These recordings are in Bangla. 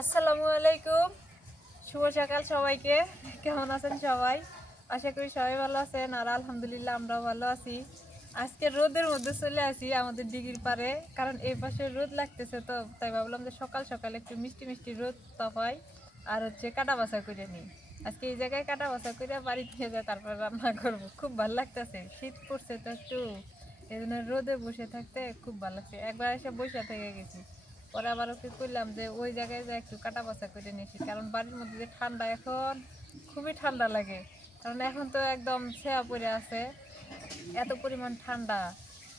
আসসালামু আলাইকুম, শুভ সকাল সবাইকে। কেমন আছেন সবাই? আশা করি সবাই ভালো আছেন, আর আলহামদুলিল্লাহ আমরাও ভালো আছি। আজকে রোদের মধ্যে চলে আসি আমাদের দিঘির পারে, কারণ এই পাশে রোদ লাগতেছে, তো তাই ভাবলাম যে সকাল সকাল একটু মিষ্টি মিষ্টি রোদ তাপাই আর কাটা বাছা করে নিই। আজকে এই জায়গায় কাটা বাছা করে বাড়ি নিয়ে যায়, তারপর রান্না করবো। খুব ভালো লাগতেছে, শীত পড়ছে তো একটু, এই জন্য রোদে বসে থাকতে খুব ভালো লাগছে। একবার এসে বসে থেকে গেছি, পরে আবার ওকে করলাম যে ওই জায়গায় যে একটু কাটা বাছা করে নিয়েছি, কারণ বাড়ির মধ্যে যে ঠান্ডা, এখন খুবই ঠান্ডা লাগে। কারণ এখন তো একদম ছেয়া পড়ে আছে, এত পরিমাণ ঠান্ডা।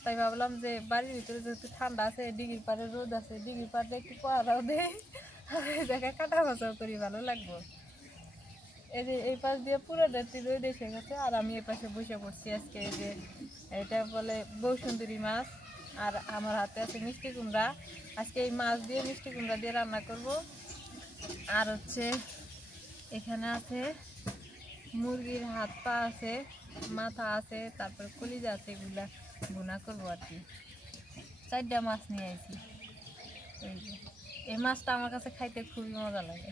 তাই ভাবলাম যে বাড়ির ভিতরে যেহেতু ঠান্ডা আছে, ডিগ্রির পারে রোদ আছে, ডিগ্রির পারে একটু পড়াও দেয়, এই জায়গায় কাটা বাছাও করি, ভালো লাগবো। এই যে এই পাশ দিয়ে পুরো রাত্রি রোদ এসে গেছে, আর আমি এই পাশে বসে পড়ছি। আজকে এই যে এটা বলে বৌসুন্দরী মাছ, আর আমার হাতে আছে মিষ্টি কুমড়া। আজকে এই মাছ দিয়ে মিষ্টি কুমড়া দিয়ে রান্না করব। আর এখানে আছে মুরগির হাত পা আছে, মাথা আছে, তারপর কলিজা আছে, এগুলা ভুনা করবো আর কি। 4টা মাছ নিয়ে আসি। এই মাছটা আমার কাছে খাইতে খুবই মজা লাগে,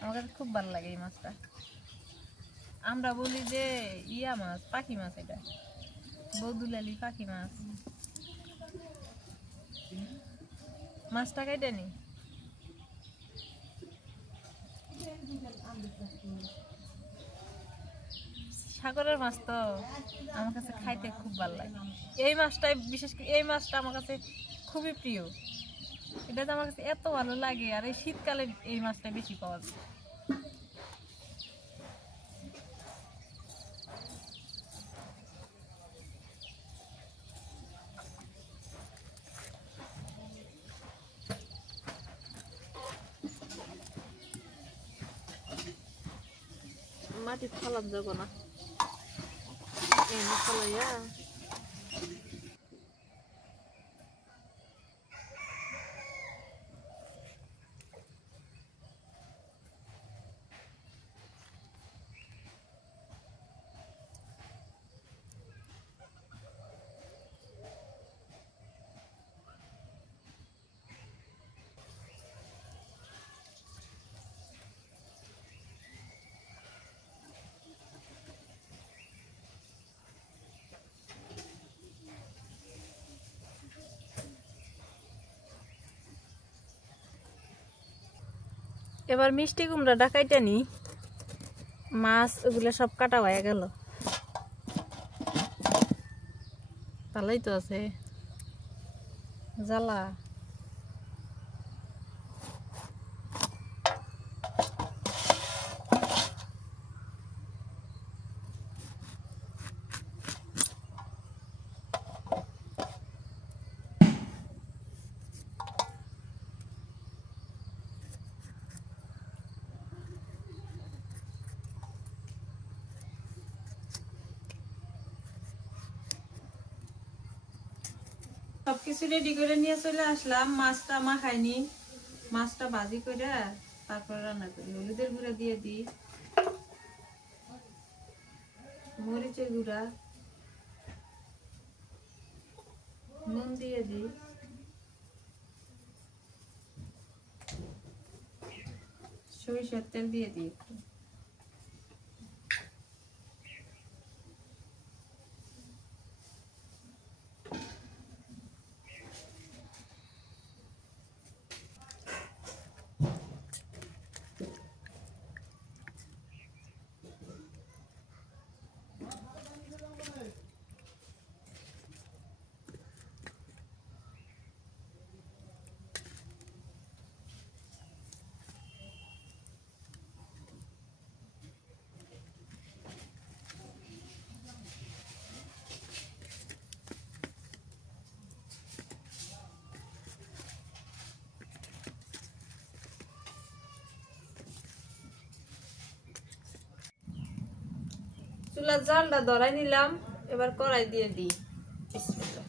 আমার কাছে খুব ভালো লাগে এই মাছটা। আমরা বলি যে ইয়া মাছ, পাখি মাছ, এটা বৌদুলালি পাখি মাছ। মাছটা কেটে নি, সাগরের মাছ তো আমার কাছে খাইতে খুব ভালো লাগে। এই মাছটাই বিশেষ করে, এই মাছটা আমার কাছে খুবই প্রিয়। এটা তো আমার কাছে এত ভালো লাগে, আর এই শীতকালে এই মাছটা বেশি পাওয়া যায়। মাটি ফালান যাব না, এমনি ফালাইয়া এবার মিষ্টি কুমড়াটা কাইটা নি, মাছ ওগুলো সব কাটা হয়ে গেল, ভালোই তো আছে জ্বালা। সবকিছু রেডি করে নিয়ে চলে আসলাম। মাছটা মাখাইনি, মাছটা ভাজি করে তারপর রান্না করি। হলুদের গুঁড়া দিয়ে দিই, মরিচের গুঁড়া, নুন দিয়ে দিই, সরিষার তেল দিয়ে দিই একটু। চুলার জালটা ধরাই নিলাম, এবার কড়াই দিয়ে দিই। বিসমিল্লাহ।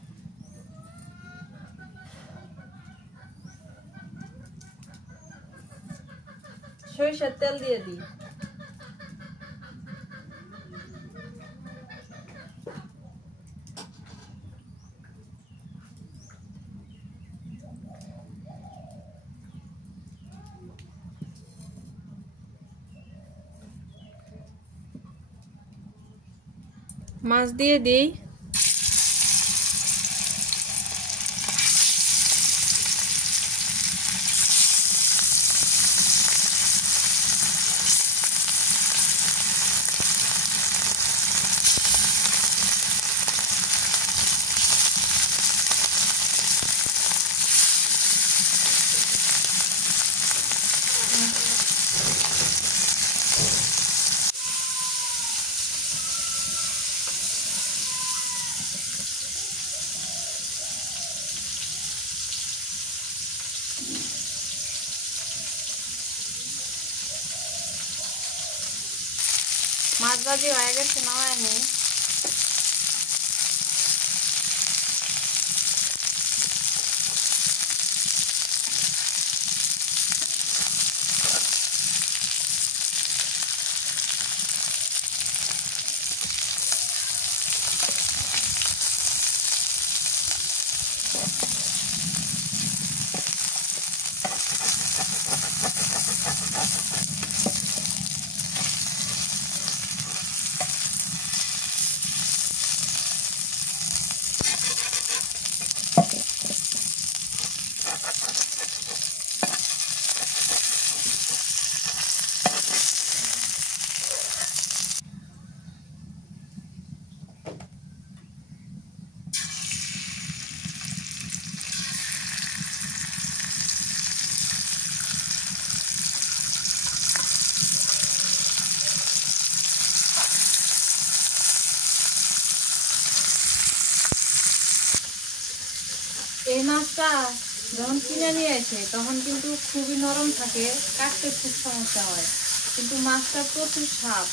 সরিষার তেল দিয়ে দিই। মাছ দিয়ে দিই। মাছ ভাজি হয়ে গেছে, নামায় নি। এই মাছটা যখন কিনে নিয়ে আসে তখন কিন্তু খুবই নরম থাকে, কাটতে খুব সমস্যা হয়, কিন্তু মাছটা প্রচুর স্বাদ।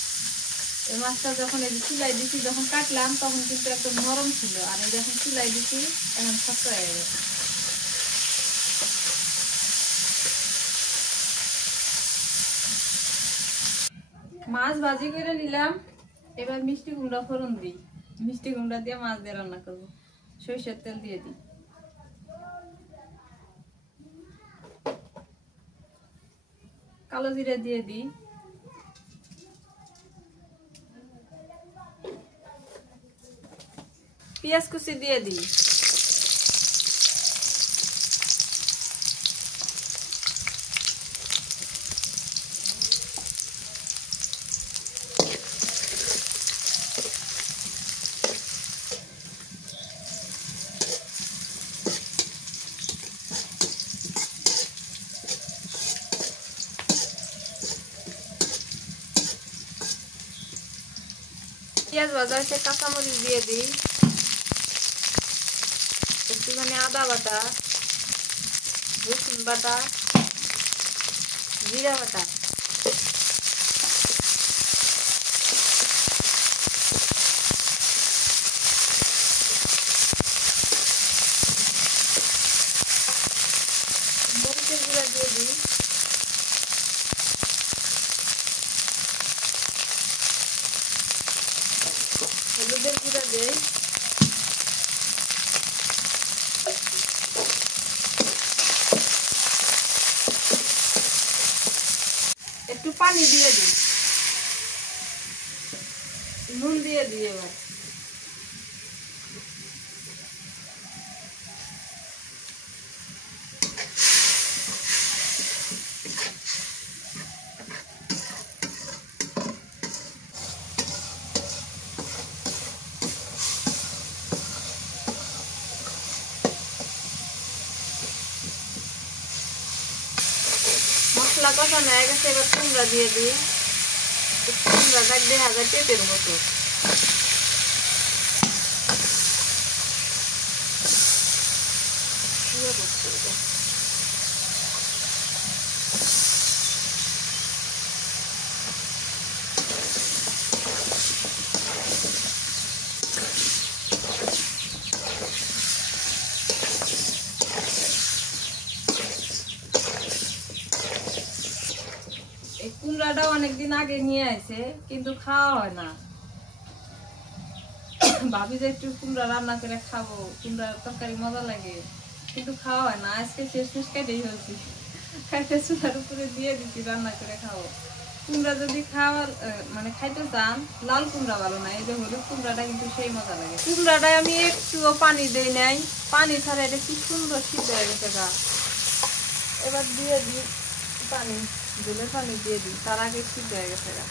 এই মাছটা যখন এই চুলাই দিছি, যখন কাটলাম তখন কিন্তু একদম নরম ছিল, আর এই যখন চুলাই দিছি এখন শক্ত হয়ে গেছে। মাছ ভাজি করে নিলাম, এবার মিষ্টি কুমড়া ফোড়ন দিই। মিষ্টি কুমড়া দিয়ে মাছ দিয়ে রান্না করবো। সরিষার তেল দিয়ে দিই। কালো জিরা দিয়ে দিই। পেঁয়াজ কুচি দিয়ে দিই। পেঁয়াজ ভাজা হচ্ছে, কাঁচামরিচ দিয়ে দিই, একটুখানি আদা বাটা, রসুন বাটা, জিরা বাটা, মরিচের গুঁড়া দিয়ে দিই, হলুদের গুঁড়া দিই, একটু পানি দিয়ে দিই, নুন দিয়ে দিই। এবার মশলা কষানো হয়ে গেছে, এবার কুমড়া দিয়ে দিই। কুমড়াটা দেখা যায় পেঁপের মতো। অনেকদিন আগে নিয়ে আসে কিন্তু খাওয়া হয় না। ভাবি যে একটু কুমড়া রান্না করে খাবো, কুমড়ার তরকারি মজা লাগে, কিন্তু খাওয়া হয় না। আজকে শেষ কেটেই ফেলছি, খাইতে চুলার উপরে দিয়ে দিচ্ছি, রান্না করে খাবো। কুমড়া যদি খাওয়া মানে খাইতে চান, লাল কুমড়া ভালো না, এই যে হলুদ কুমড়াটা কিন্তু সেই মজা লাগে। কুমড়াটায় আমি একটুও পানি দেই নাই, পানি ছাড়া এটা কি সুন্দর সিদ্ধ হয়ে গেছে গা। এবার দিয়ে দিই পানি, ঝোলের পানি দিয়ে দিই, তার আগে সিদ্ধ হয়ে গেছে গা।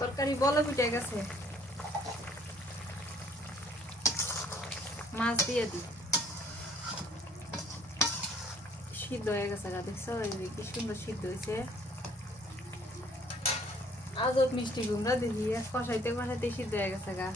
তরকারি বলে ফুটে গেছে, মাছ দিয়ে দিই, সিদ্ধ হয়ে গেছে গা। দেখছো কি সুন্দর সিদ্ধ হয়েছে। আজব মিষ্টি কুমড়া, দেখি কষাইতে কষাইতে সিদ্ধ হয়ে গেছে গা।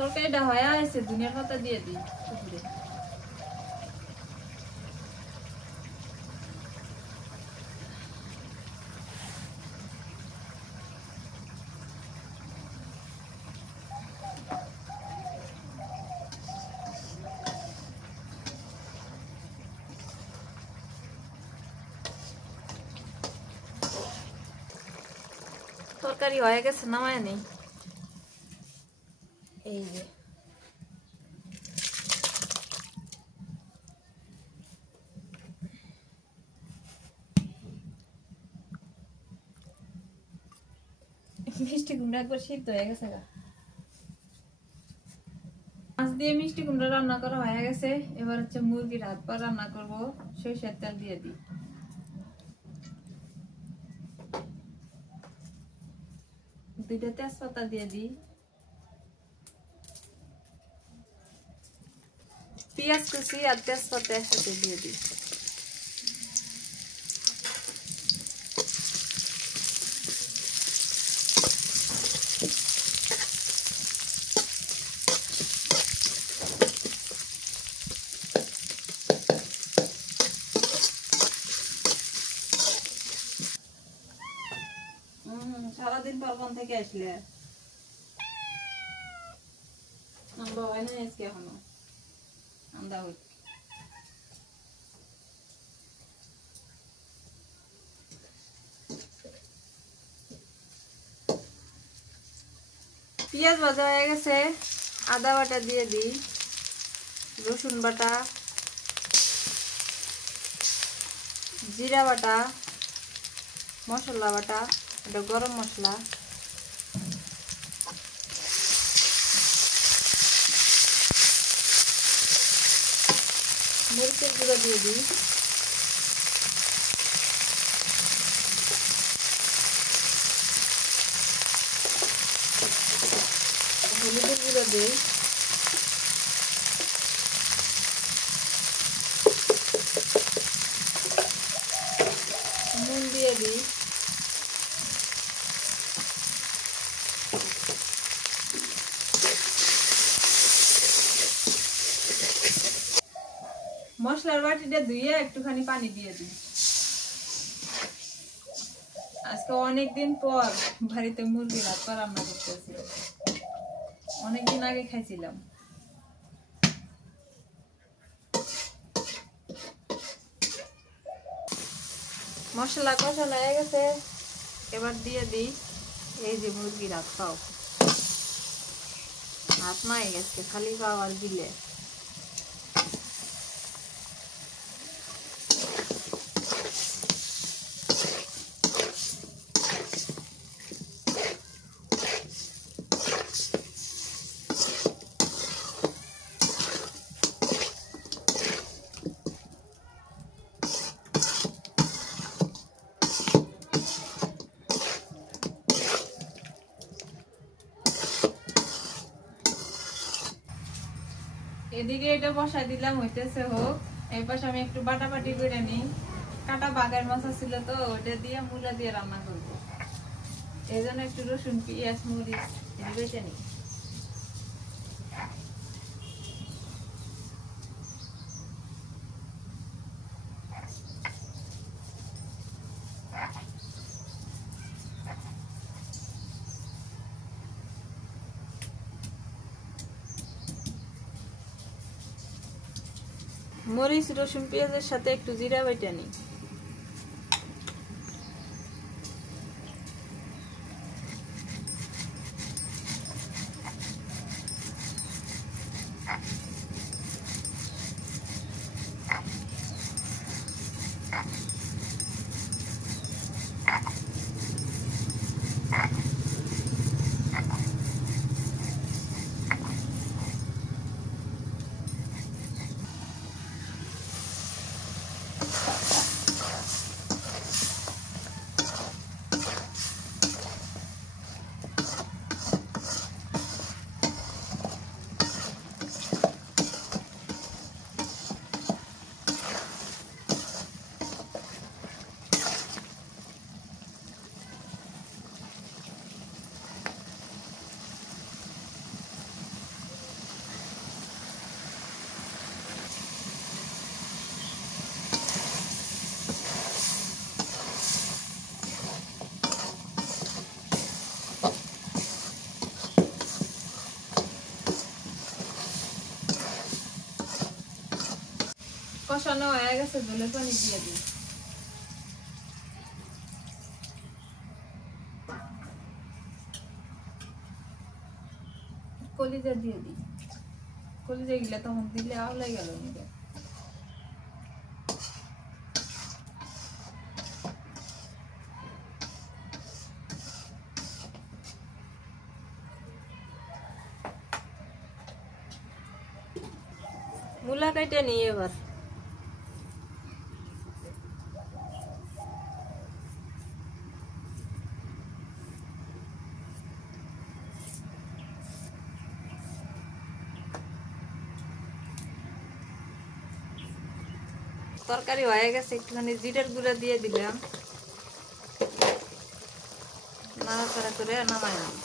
তরকারিটা হয়ে আছে, ধনিয়ার পাতা দিয়ে দিই উপরে। তরকারি হয়ে গেছে, নামায় নেই। এই যে মিষ্টি কুমড়া একবার সিদ্ধ হয়ে গেছে গা। মাছ দিয়ে মিষ্টি কুমড়া রান্না করা হয়ে গেছে। এবার হচ্ছে মুরগির হাত পা রান্না করবো। সরিষার তেল দিয়ে দিই, দুইটা তেজপাতা দিয়ে দিই, পেঁয়াজ কুচি আর তেজপাতা একসাথে দিয়ে দিই। সারাদিন পর কোন থেকে আসলে? আমরা হয় না আজকে এখনো আমরা হই। পেঁয়াজ ভাজা হয়ে গেছে, আদা বাটা দিয়ে দিই, রসুন বাটা, জিরা বাটা, মশলা বাটা, এটা গরম মশলা, মরিচের গুঁড়া দিয়ে দিই, হলুদের গুঁড়া দিই, নুন দিয়ে দিই, মশলার বাটিটা ধুয়ে একটুখানি পানি দিয়ে দিই। আজকে অনেকদিন পর বাড়িতে মুরগির হাত পা রান্না করতেছি, অনেকদিন আগে খাইছিলাম। মশলা কষানো হয়ে গেছে, এবার দিয়ে দিই এই যে মুরগির হাত পাও। হাত নাই গেছে, খালি পাও আর গিলে। এদিকে এটা বসাই দিলাম, হইতেছে হোক। এই পাশে আমি একটু বাটাবাটি করে নিই। কাটা বাগার মাছ ছিল তো, ওটা দিয়ে মূলা দিয়ে রান্না করবো। এই জন্য একটু রসুন পেঁয়াজ মরিচ বেটে নিই। মরিচ রসুন পেঁয়াজের সাথে একটু জিরা বেটে নিই। কষানো হয়ে গেছে, ঝোলের পানি দিয়ে দিই। কলিজা দিয়ে দিই। কলিজা গিলা তখন দিলে আওলাই গেল। মূলা কেটে নিই এবার। তরকারি হয়ে গেছে, একটুখানি জিরার গুঁড়া দিয়ে দিলাম, নাড়াচাড়া করে নামাই নিই।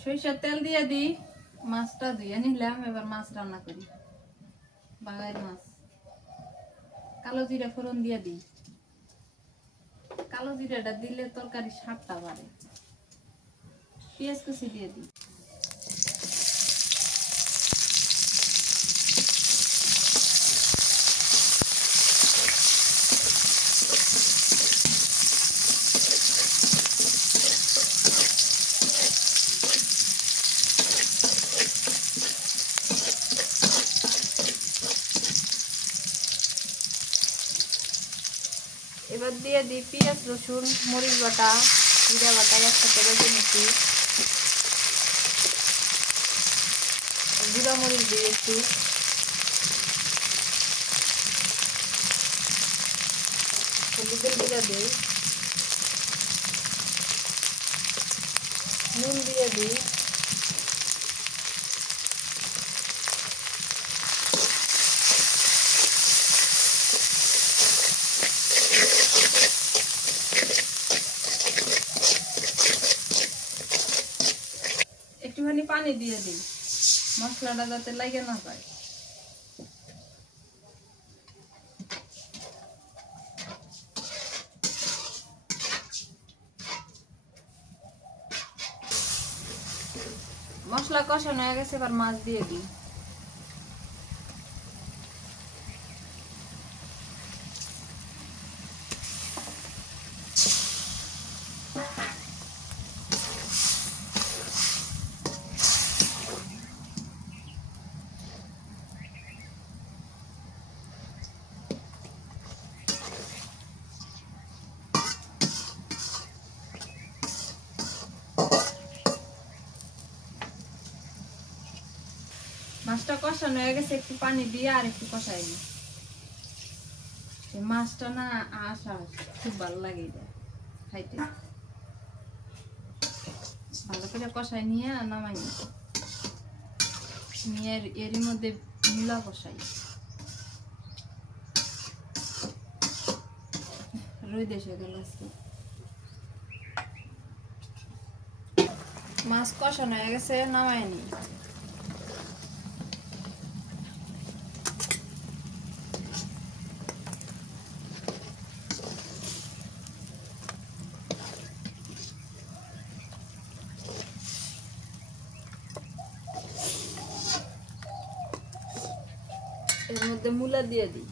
সরিষার তেল দিয়ে দিই, মাছটা ধুয়ে নিলাম। এবার মাছ রান্না করি। বাগাইর মাছ, কালো জিরা ফোড়ন দিয়ে দিই। কালো জিরাটা দিলে তরকারি স্বাদটা বাড়ে। পেঁয়াজ কুচি দিয়ে দিই। এবার দিয়ে দিই পেঁয়াজ রসুন মরিচ বাটা জিরা বাটা একসাথে বেটে নিচ্ছি। জিরা মরিচ দিয়ে একটু, হলুদের গুঁড়া দিই, নুন দিয়ে দিই, একটুখানি পানি দিয়ে দিই। মশলাটা যাতে লাগে না যায়। মশলা কষানো হয়ে গেছে, এবার মাছ দিয়ে দিই। মাছটা কষানো হয়ে গেছে, একটু পানি দিয়ে আর একটু কষাই নি। মাছটা না আশা খুব ভালো লাগে খাইতে। ভালো করে কষাই নিয়ে নামাই নিয়ে এরই মধ্যে মূলা কষাই। রোদ এসে গেল আজকে। মাছ কষানো হয়ে গেছে, নামাই নি। এর মধ্যে মূলা দিয়ে দিই।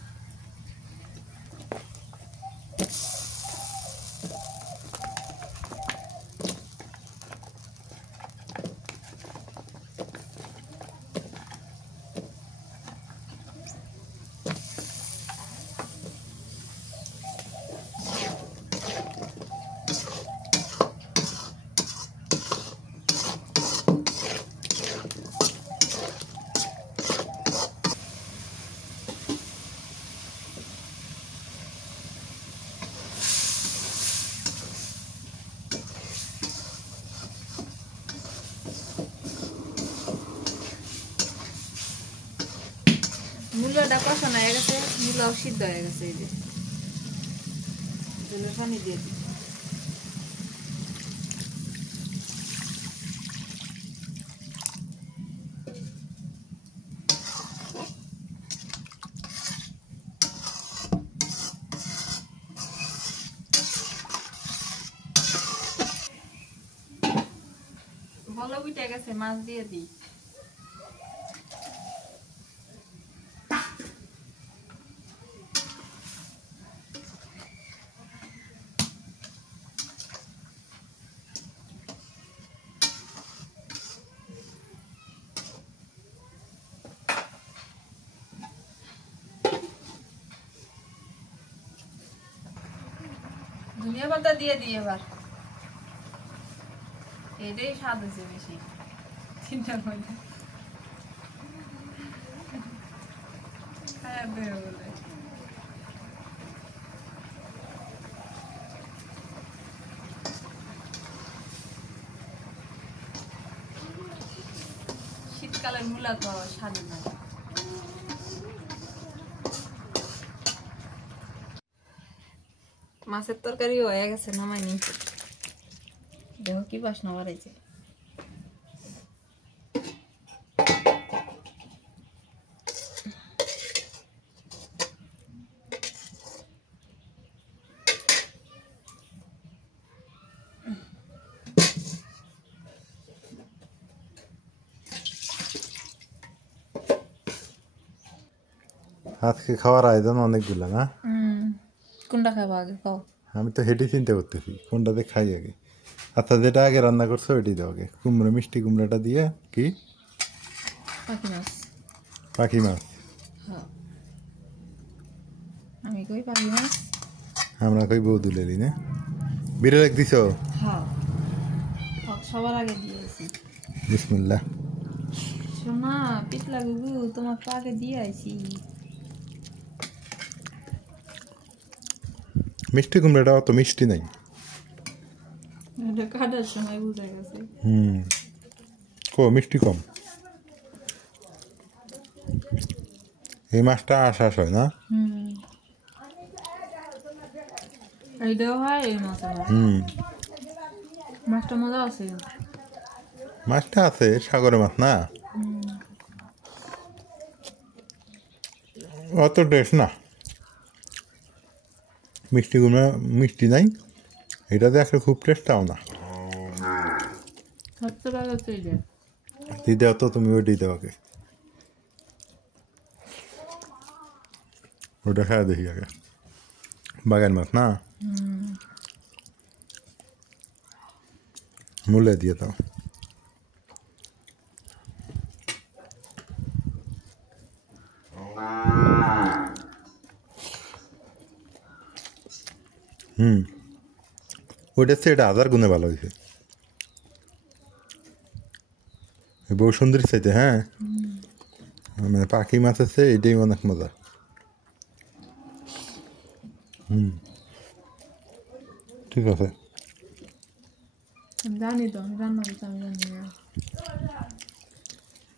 মূলাটা কষানো হয়ে গেছে, মূলাও সিদ্ধ হয়ে গেছে। এই যে জলের পানি দিয়ে দিই। ভালো উঠে গেছে, মাছ দিয়ে দিই। ধনিয়া পাতা দিয়ে দিই এবার। এটাই স্বাদ হয়েছে বেশি তিনটার মধ্যে। বলে শীতকালের মূলা তো স্বাদ না। মাছের তরকারি হয়ে গেছে, নামাই নি। দেখো কি বাসনা বাড়াইছে। আজকে খাওয়ার আয়োজন অনেকগুলো না? কোনটা খাবো আগে খাও? আমি তো হেঁটে চিন্তা করতেছি কোনটাতে খাই আগে। আচ্ছা, যেটা আগে রান্না করছো ওইটাই দাও আগে। কুমড়ো, মিষ্টি কুমড়োটা দিয়ে। কি পাখি মাছ? পাখি মাছ? হ্যাঁ, আমি কই পাখি মাছ। আমরা কই বৌদুলেরই না? বিরলেক দিছো? হ্যাঁ, সবার আগে দিয়েছি। বিসমিল্লাহ। সোনা পিতলা গুগু তোমার তো আগে দিয়ে আইছি। মিষ্টি কুমড়োটা অত মিষ্টি নাই। এটা কাটার সময় বুঝা গেছে। মিষ্টি কম। এই মাছটা আশাস হয় না? এইটাও হয়, এই মাছ হয়। মাছটা মজা আছে। মাছটা আছে সাগরের মাছ না? অত টেস্ট না, মিষ্টি কুমড়া মিষ্টি নাই, এটা দেখলে খুব টেস্টটাও না। 70 টাকা চলে দিয়ে দাও তো, তুমি ওইটাই দাও আগে, ওটা খাওয়া দেখি আগে। বাগান মাছ না, মূলে দিয়ে দাও। ওইটার চেয়ে এটা 1000 গুণে ভালো হয়েছে। বউ সুন্দরী চাইতে, হ্যাঁ মানে পাখি মাছ আছে, এটাই অনেক মজা। ঠিক আছে, জানি তো, আমি রান্না করতে আমি জানি না।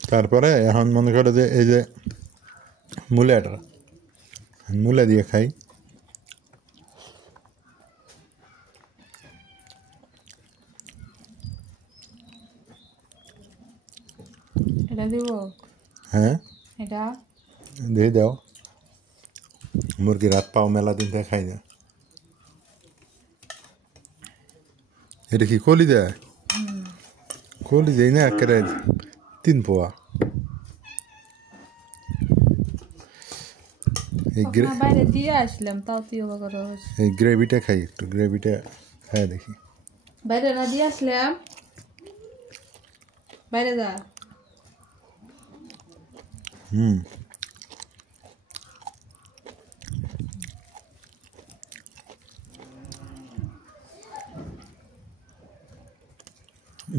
তারপরে এখন মনে করো যে এই যে মূলাটা, মূলা দিয়ে খাই। এটা দিব, হ্যাঁ এটা দিয়ে দাও। মুরগির হাত পাও মেলা দিন থেকে খাই না। এটা কি কলি দেয়? কলি দেয় না, একেবারে 3 পোয়া। বাইরে দিয়ে আসলাম, তাও তুই এই গ্রেভিটা খাই, একটু গ্রেভিটা খাই দেখি। বাইরে না দিয়ে আসলাম, বাইরে যা।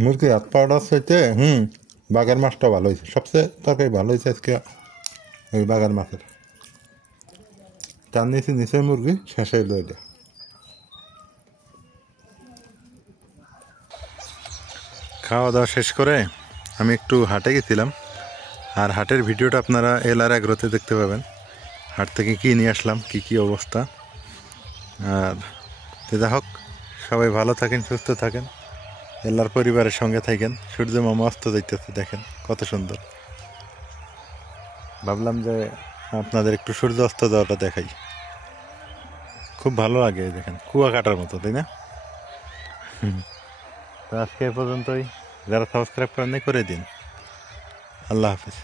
মুরগির হাত পাওয়াটা হইতে বাগার মাছটা ভালো হয়েছে, সবচেয়ে তরকারি ভালো হয়েছে আজকে ওই বাগার মাছের। তার নিচে মুরগি শেষে এলো এটা। খাওয়া দাওয়া শেষ করে আমি একটু হাটে গেছিলাম, আর হাটের ভিডিওটা আপনারা এলার আগ্রহতে দেখতে পাবেন। হাট থেকে কী নিয়ে আসলাম, কী অবস্থা। আর যা হোক, সবাই ভালো থাকেন, সুস্থ থাকেন, এলার পরিবারের সঙ্গে থাকেন। সূর্য মামা অস্ত যাইতেছে, দেখেন কত সুন্দর। ভাবলাম যে আপনাদের একটু সূর্য অস্ত যাওয়াটা দেখাই, খুব ভালো লাগে। দেখেন কুয়া কাটার মতো, তাই না? তো আজকে এ পর্যন্তই। যারা সাবস্ক্রাইব করেন করে দিন। আল্লাহ হাফিজ।